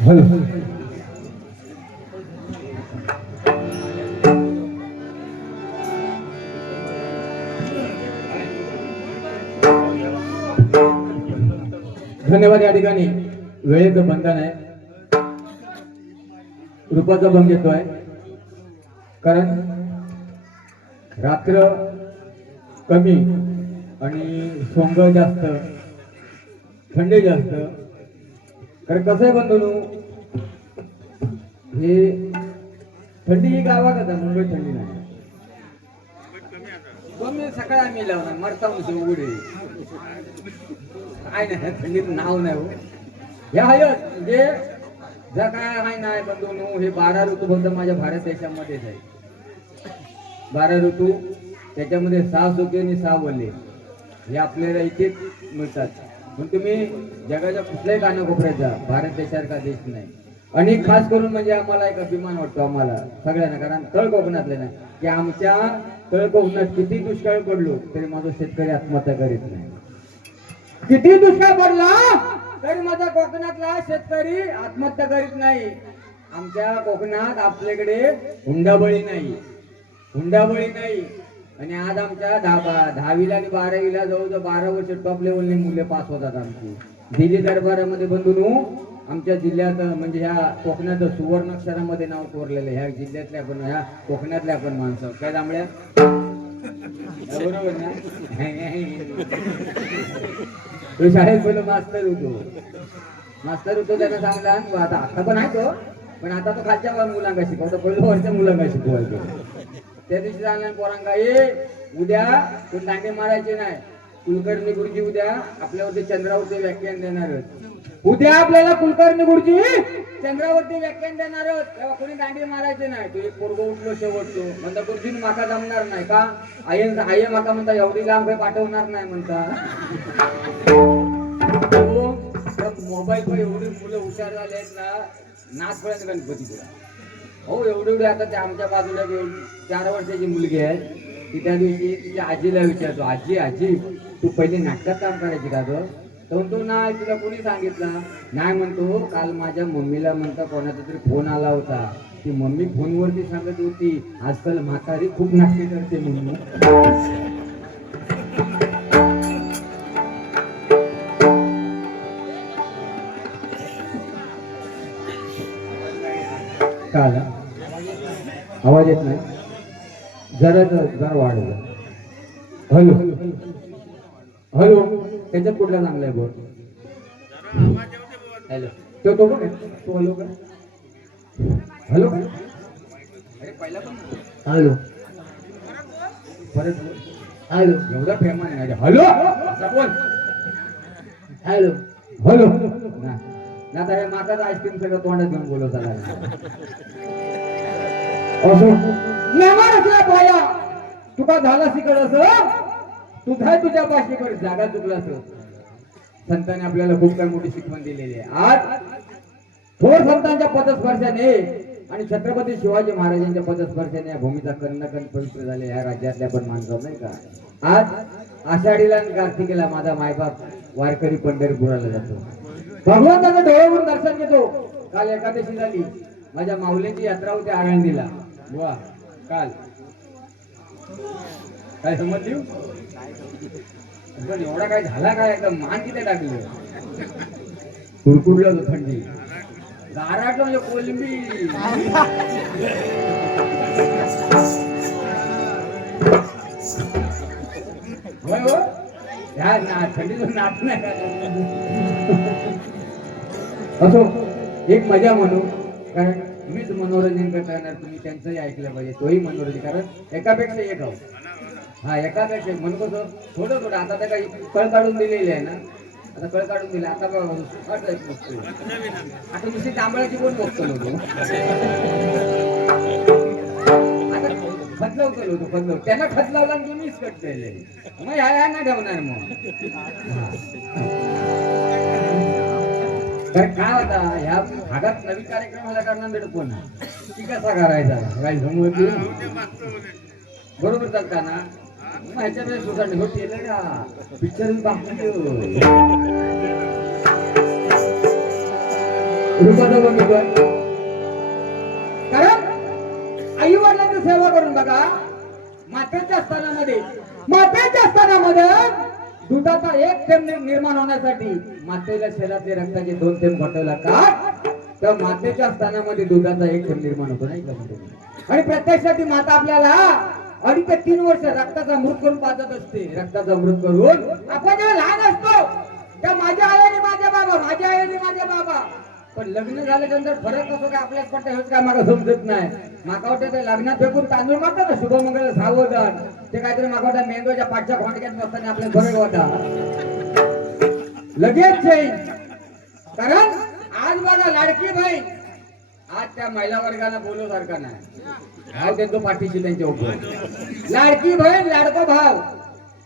Hello धन्यवाद. या ठिकाणी वेळेचं बंधन आहे, रूपाचा भंग येतोय कारण रात्र कमी आणि सोंग जास्त, थंडी जास्त. कारण कसं आहे बंधू, हे थंडी ही गावात आता मुंबईत थंडी नाही. कमी सकाळी आम्ही लावणार मरता उघडे काय नाही, थंडीचं नाव नाही हो. ह्या हयत म्हणजे ज्या काय आहे नाही बंधू, हे 12 ऋतू फक्त माझ्या भारत देशामध्येच आहे. 12 ऋतू, त्याच्यामध्ये 6 सुके आणि 6 वल्ले हे आपल्याला इथेच मिळतात. पण तुम्ही जगाच्या कुठल्याही कानाकोपऱ्याचा भारत देशासारखा देश नाही. आणि खास करून म्हणजे आम्हाला एक अभिमान वाटतो आम्हाला सगळ्यांना, कारण तळ कोकणातले नाही की आमच्या कोकणात किती दुष्काळ पडलो तरी माझा शेतकरी आत्महत्या करीत नाही. किती दुष्काळ पडला तरी माझा कोकणातला शेतकरी आत्महत्या करीत नाही. आमच्या कोकणात आपल्याकडे हुंडाबळी नाही, हुंडाबळी नाही. आणि आज आमच्या 10वीला आणि 12वीला जवळजवळ 12 वर्ष टॉप लेवलने मुले पास होतात आमची. दिल्ली दरबारामध्ये बंधूंनो आमच्या जिल्ह्यात म्हणजे ह्या कोकणात सुवर्णाक्षरामध्ये नाव कोरलेलं ह्या जिल्ह्यातल्या पण ह्या कोकणातल्या पण माणसं काय जांभळ्या बरोबर ना. तो शाळेत पहिलं मास्तर होतो त्यानं सांगला आता पण आहे तो, पण आता तो खालच्या मुलांना शिकवतो, पहिलं वरच्या मुलांना शिकवायचो. त्या दिवशी सांगला पोरांगा उद्या कोण दांडे मारायचे नाही. कुलकर्णी गुरुजी उद्या आपल्यावरती चंद्रावरती व्याख्यान देणार. उद्या आपल्याला कुलकर्णी गुरुजी चंद्रावरती व्याख्यान देणार, तेव्हा कोणी दांडे मारायचे नाही. तो एक पोरगो उठलो शेवटतो म्हणता गुरुजी माका जमणार नाही का आई माका म्हणता एवढी लांब काही पाठवणार नाही म्हणता. मोबाईल वर एवढी मुलं हुशार झाले आहेत ना नाचपर्यंत गणपती तुला हो एवढे आता ते आमच्या बाजूला 4 वर्षाची मुलगी आहे ती त्या दिवशी तिच्या आजीला विचारतो आजी तू पहिले नाटकात काम करायची का ग. तो नाही तुला कोणी सांगितलं नाही म्हणतो काल माझ्या मम्मीला म्हणता कोणाचा तरी फोन आला होता. ती मम्मी फोनवरती सांगत होती आजकाल म्हातारी खूप नाटके करते म्हणून. काल आवाज येत नाही जरा वाढव. हॅलो हॅलो त्याच्यात कुठला चांगला आहे बोल. हॅलो तो बघ तू हॅलो का हॅलो का अरे पहिला पण हॅलो परत हॅलो एवढा प्रेमाने नाही हॅलो बोल हॅलो हॅलो ना आता हे माताचा आईस्क्रीम सगळं तोंडात घेऊन बोलवता लागला. तुका झाला शिकड असं तुझा तुझ्या पाशीवर जागा चुकला असं. संतांनी आपल्याला खूप काही मोठी शिकवण दिलेली आहे. आज थोर संतांच्या पदस्पर्शाने आणि छत्रपती शिवाजी महाराजांच्या पदस्पर्शाने या भूमीचा कन्नकन पवित्र झाले या राज्यातल्या पण माणसं नाही का. आज आषाढीला आणि कार्तिकेला माझा मायबाप वारकरी पंढरपुराला जातो. भगवंताचं डोळ्यावरून दर्शन घेतो. काल एकादशी झाली माझ्या माऊलीची यात्रा होती आळंदीला. वा काल काय समजली पण एवढा काय झाला काय एकदम मान किती टाकलं कुरकुडलं होतं थंडी गाराट म्हणजे कोलंबी. होय हो ह्या थंडीचं नाच नाही असो एक मजा म्हणू कारण मीच मनोरंजन करणार तुम्ही त्यांचंही ऐकलं पाहिजे तोही मनोरंजन कारण एकापेक्षा एक आहो. हा एकापेक्षा म्हणून कसं थोडं आता त्या काही कळ काढून दिलेली आहे ना आता कळ काढून दिले आता बघतो आता नुसती तांबळाची कोण बघतो होतो आता खतलावतो होतो खतलाव त्यांना खत लावला आणि तुम्हीच कट केले मग ह्या ना ठेवणार मग. तर काय होता ह्या भागात नवीन कार्यक्रमाला करणार भेटतो ना की कसा करायचा काय जमवत बरोबर चालता ना मग ह्याच्या वेळेस सुद्धा हो केलं का पिक्चर बाकी रूपाचा बघ कारण आई वडिलांची सेवा करून बघा. मातेच्या स्थानामध्ये दुधाचा एक थेंब निर्माण होण्यासाठी मातेच्या शरीरातले रक्ताचे 2 थेंब घटवले लागतात. तर मातेच्या स्थानामध्ये दुधाचा एक थेंब निर्माण होतो नाही का. आणि प्रत्यक्षात ती माता आपल्याला 2 ते 3 वर्ष रक्ताचा अमृत करून पाजत असते. रक्ताचा अमृत करून आपण जेव्हा लहान असतो तेव्हा माझ्या आई आणि माझे बाबा पण लग्न झाल्यानंतर फरक असतो का आपल्याच पट्ट्या हेच काय मला समजत नाही. माका वाटतं ते लग्नात फेकून तांदूळ मागतात ना शुभमंगल सावधान ते काहीतरी माका वाटतं मेंदूच्या पाठच्या खोंडक्यात बसताना आपल्याला फरक होता लगेच चेंज. कारण आज बघा लाडकी बहीण आज त्या महिला वर्गाला बोलू सारखा नाही भाव देतो पाठीशी त्यांच्या उभं. लाडकी बहीण लाडको भाव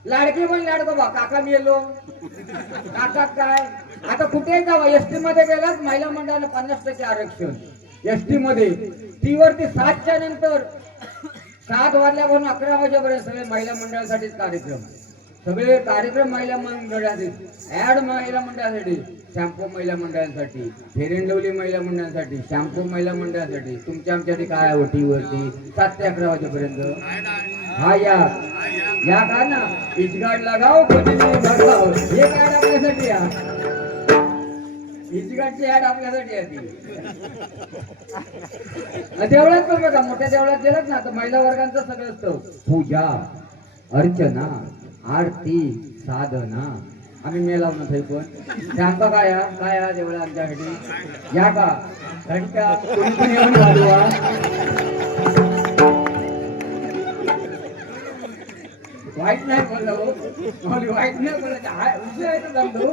लाडकी बहीण लाडको भाव काका मी येलो काका काय आता कुठे जावं एसटी मध्ये गेलात महिला मंडळाला 50% आरक्षण एसटी मध्ये टी वरती 7च्या नंतर 7 वाजल्यापासून 11 वाजेपर्यंत सगळे महिला मंडळासाठीच कार्यक्रम, सगळे कार्यक्रम महिला मंडळासाठी, ऍड महिला मंडळासाठी, शॅम्पू महिला मंडळांसाठी, फेअर अँड लवली महिला मंडळांसाठी, शॅम्पू महिला मंडळासाठी, तुमच्या आमच्यासाठी काय वरती 7 ते 11 वाजेपर्यंत. हा या का ना इचगाड लगाव कोणी भरगाव, हे ऍड आपल्यासाठी या इचगाडची ऍड आपल्यासाठी आहे ती. देवळात पण बघा, मोठ्या देवळात गेलात ना तर महिला वर्गांचं सगळं असतं, पूजा अर्चना आरती साधना. आम्ही मेलावून थंय पण आमका काय देवळा आमच्यासाठी या का घंटा कोणी पण येऊन घालवा. वाईट नाही बोललो, वाईट नाही बोलायचं विषय आहे तर जमतो,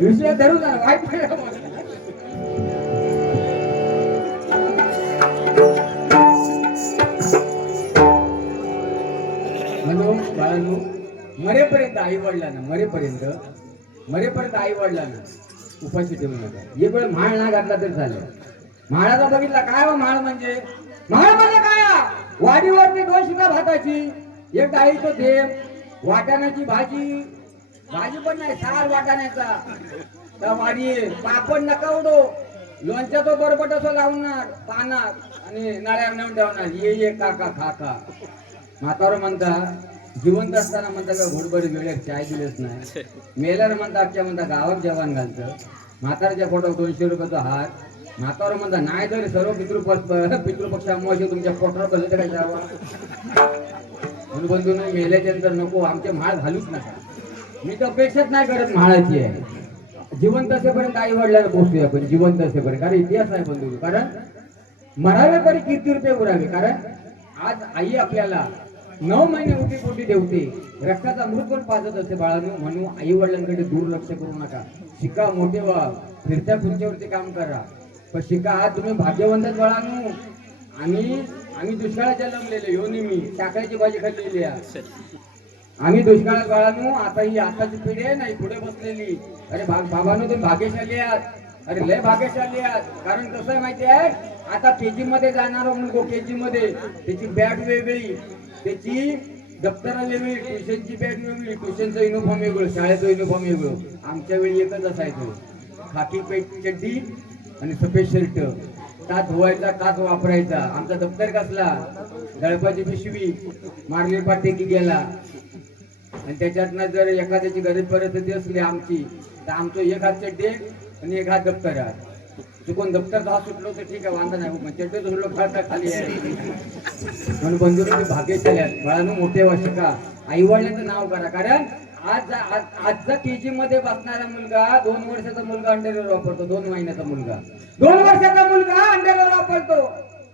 विषय धरून जा, वाईट नाही बोलायचं. बाळांनो, मरेपर्यंत आई वडिलांना उपाशी ठेवू नका. एक वेळ म्हाळ ना घातला तरी झालं. म्हाळाचा बघितला काय व म्हाळ म्हणजे काय, वाडीवरती 2 शिका भाताची, एक डाळीचं थेंब, वाटाण्याची भाजी पण नाही, सार वाटाण्याचा, त्या वाडी पापड नका उडो, लोणच्या तो बरोबर असं लावणार पानात आणि नळ्यावर नेऊन ठेवणार, ये काका खा. म्हातारं म्हणता जिवंत असताना म्हणता का घोडभर वेळेत चाय दिलेच नाही, मेल्यावर म्हणता गावात जेवण घालतं. म्हातारच्या पोटावर 200 रुपयाचा हार. म्हातारं म्हणता नाही जर सर्व पितृपक्ष अमावस्या तुमच्या पोटावर कसं तर काय जावं. म्हणून बंधून मेल्याच्या नंतर नको आमचे म्हाळ घालूच नका. मी तर अपेक्षाच नाही करत म्हाळाची आहे. जिवंत असेपर्यंत आई वडिलांना पोहोचूया आपण, जिवंत असेपर्यंत. कारण इतिहास आहे बंधू, कारण मरावे परी कीर्ती रुपये उरावे. कारण आज आई आपल्याला 9 महिने उठी पोटी ठेवते, रक्ताचा अमृत पण पाजत असते बाळांनो. म्हणून आई वडिलांकडे दुर्लक्ष करू नका. शिका, मोठे व्हा, फिरत्या खुर्चीवरती काम करा, पण शिका. आज तुम्ही भाग्यवंत बाळांनो. आम्ही दुष्काळात जन्मलेले, योनी मी टाकायची भाजी खाल्लेली आहे. आम्ही दुष्काळात बाळांनो. आता ही आताची पिढी आहे नाही पुढे बसलेली. अरे बाबांनो तुम्ही भाग्यशाली आहात, अरे लय भाग्यशाली आहात. कारण कसं आहे माहिती आहे, आता केजी मध्ये जाणार मुलगो, केजी मध्ये त्याची बॅग वेगळी, त्याची दप्तर वेगळी, ट्युशनची बॅग वेगळी, ट्युशनचं युनिफॉर्म वेगळं, शाळेचं युनिफॉर्म वेगळं. आमच्या वेळी एकच असायचं, खाकी पेट चड्डी आणि सफेद शर्ट, काच धुवायचा काच वापरायचा. आमचा दप्तर कसला, दळपाची पिशवी, मारली पाटे की गेला. आणि त्याच्यातनं जर एखाद्याची गरज परिस्थिती असली आमची, तर आमचं एक हात चड्डी आणि एक हात दप्तर आहे. चुकून दप्तर हात सुटलो तर ठीक आहे, वांधा नाही, चड्डी सुटलो खालचा खाली आहे. म्हणून बंधूंनी भाग्यशाली आहेत बाळांनो. मोठे वर्ष का आई वडिलांचं नाव करा. कारण आजचा केजी मध्ये बसणारा मुलगा 2 वर्षाचा मुलगा अंडरवेअर वापरतो, 2 महिन्याचा मुलगा 2 वर्षाचा मुलगा अंडरवेअर वापरतो.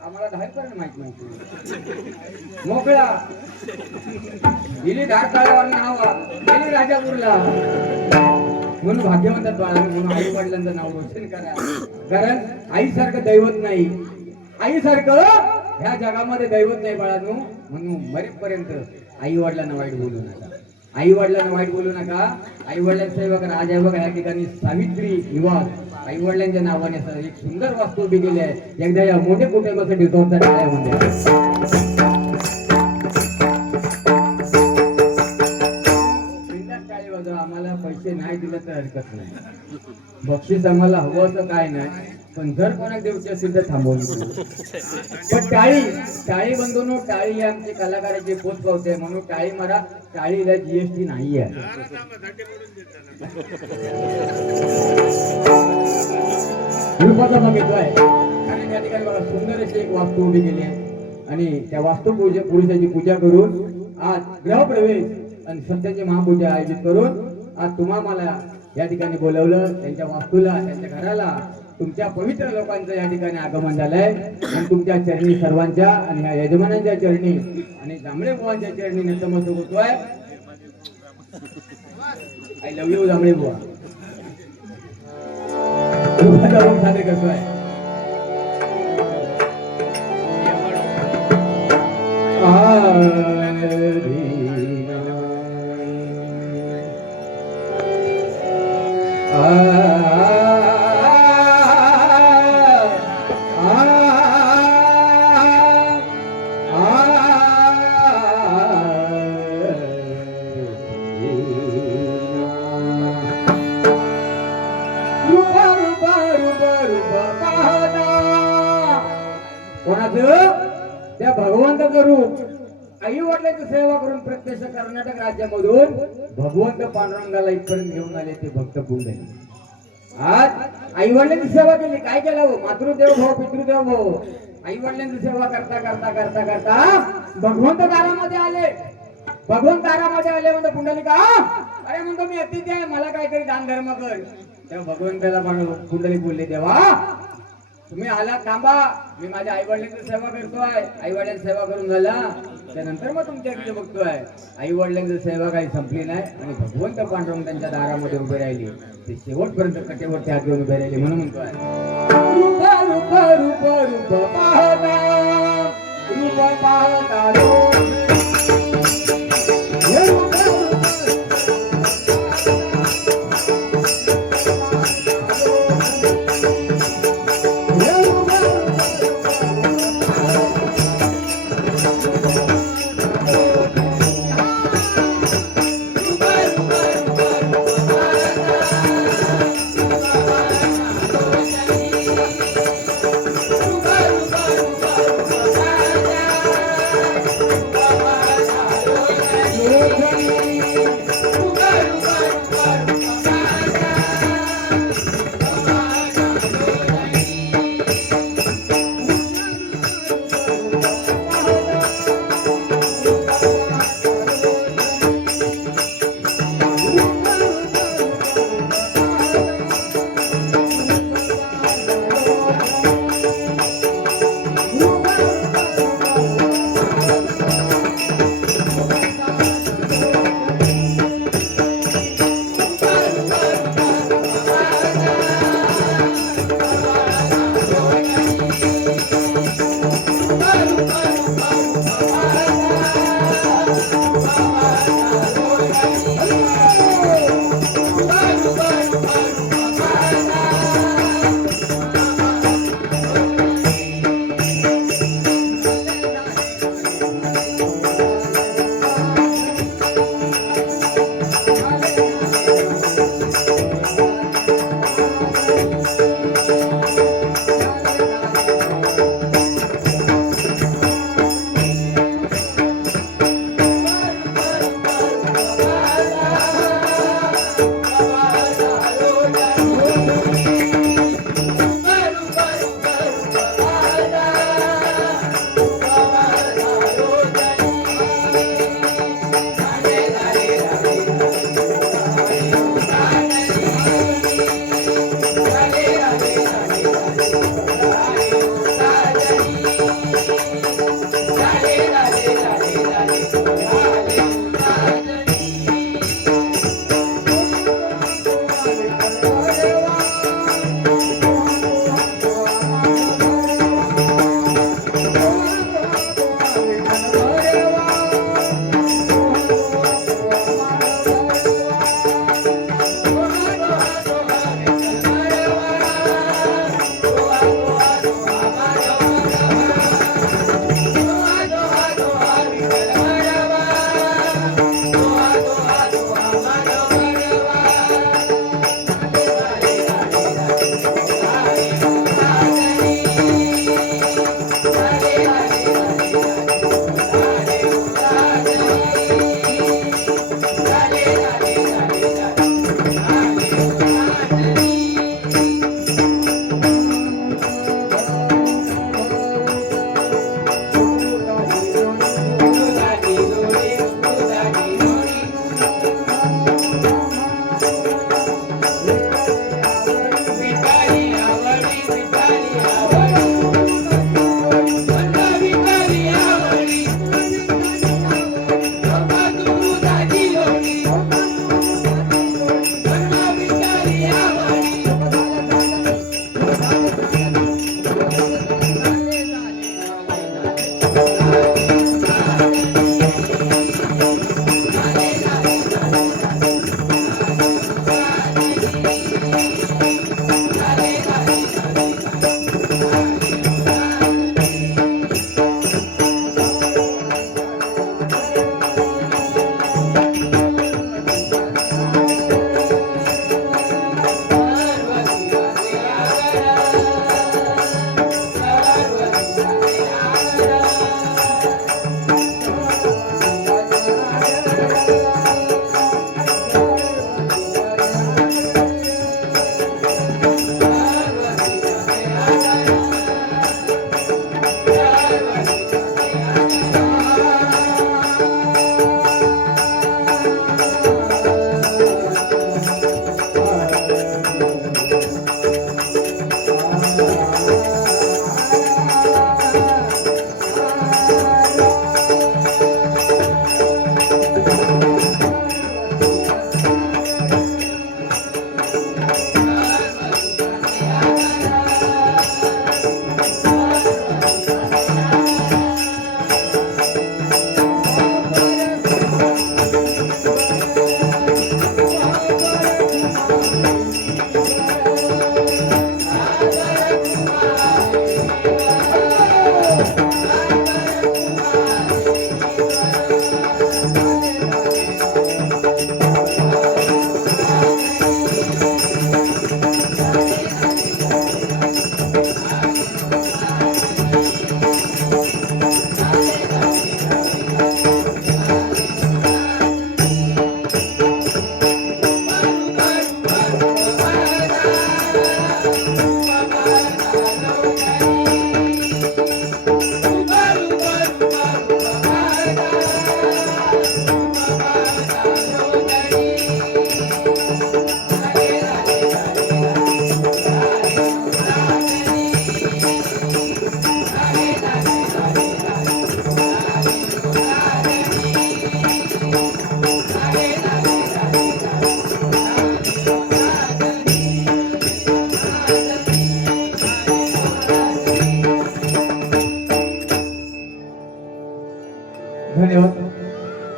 आम्हाला 10 पर्यंत माहित नव्हतं. मोकळा गेली धारताळावर हवा गेली राजापूरला. म्हणून भाग्यवंतात बाळा, म्हणून आई वडिलांचं नाव रोशन करा. कारण आईसारखं दैवत नाही, आईसारखं ह्या जगामध्ये दैवत नाही बाळांनो. म्हणून मरेपर्यंत आई वडिलांना वाईट बोलू नका, आई वडिलांना वाईट बोलू नका. आई वडिलांचं बघा, आज आहे बघा या ठिकाणी सावित्री निवास आई वडिलांच्या नावाने एक सुंदर वास्तू उभी केली आहे. एकदा या मोठे कुटुंबासाठी जोरदार टाळ्या म्हणजे आम्हाला पैसे नाही दिले तर हरकत नाही, बक्षीस आम्हाला हवं असं काय नाही, पण जर कोणाला देऊची असेल तर थांबवली. पण टाळी बंधून टाळी ही आमची कलाकाराची पोच पावते, म्हणून टाळी मारा. टाळीला GST नाही आहे. घेतोय कारण या ठिकाणी बघा सुंदर अशी एक वास्तू उभी केली आहे आणि त्या वास्तू पुरुषाची पूजा करून आज गृहप्रवेश आणि सत्याची महापूजा आयोजित करून आज तुम्हा मला या ठिकाणी बोलवलं. त्यांच्या वास्तूला, त्यांच्या घराला तुमच्या पवित्र लोकांचं या ठिकाणी आगमन झालंय आणि तुमच्या चरणी सर्वांच्या आणि ह्या यजमानांच्या चरणी आणि जांभळे बुवांच्या चरणी नतमस्तक होतोय. आय लव्ह यू जांभळे बुवा. साधे करतोय आईवडिलांची सेवा करून प्रत्यक्ष कर्नाटक राज्यामधून भगवंत पांडुरंगाला इथपर्यंत घेऊन आले ते भक्त पुंडलिक। आज आईवडिलांची सेवा केली, काय केलं हो? मातृदेव भाव पितृदेव भाव, आईवडिलांची सेवा करता करता करता करता भगवंत दारामध्ये आले। भगवंत दारामध्ये आले म्हणतो पुंडलिका, अरे म्हणतो मी अतिथी आहे, मला काहीतरी दान धर्म कर। तेव्हा भगवंताला पुंडलिक बोलले, देवा तुम्ही आला, थांबा, मी माझ्या आई वडिलांची सेवा करतोय। आई वडिलांची सेवा करून झाला त्यानंतर मग तुमच्याकडे बघतोय। आई वडिलांची सेवा काही संपली नाही आणि भगवंत पांडुरंग त्यांच्या दारामध्ये उभे राहिले, ते शेवटपर्यंत कटेवरती हात घेऊन उभे राहिले। म्हणून म्हणतोय, रूप रूप रूप रूप पाहता, रूप पाहता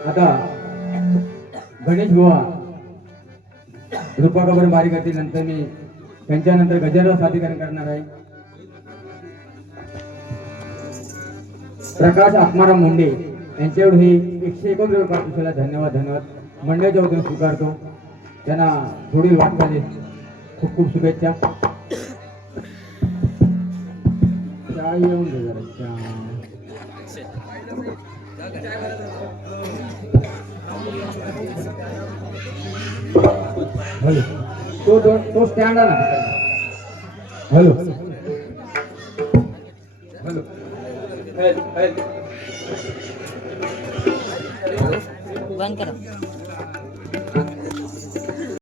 आता गणेश बुवा रूपा खबर बारी करतील, नंतर मी त्यांच्यानंतर गजर सादरीकरण करणार आहे. प्रकाश आत्माराम मुंडे यांच्यावर ही 111 रुपये पारितोषिकाला धन्यवाद धन्यवाद मंडळाच्या वतीने स्वीकारतो. त्यांना थोडी वाटचाली खूप खूप शुभेच्छा. चहा येऊन दे जरा चहा. हॅलो तो स्टँड आला. हॅलो हॅलो बंद करा.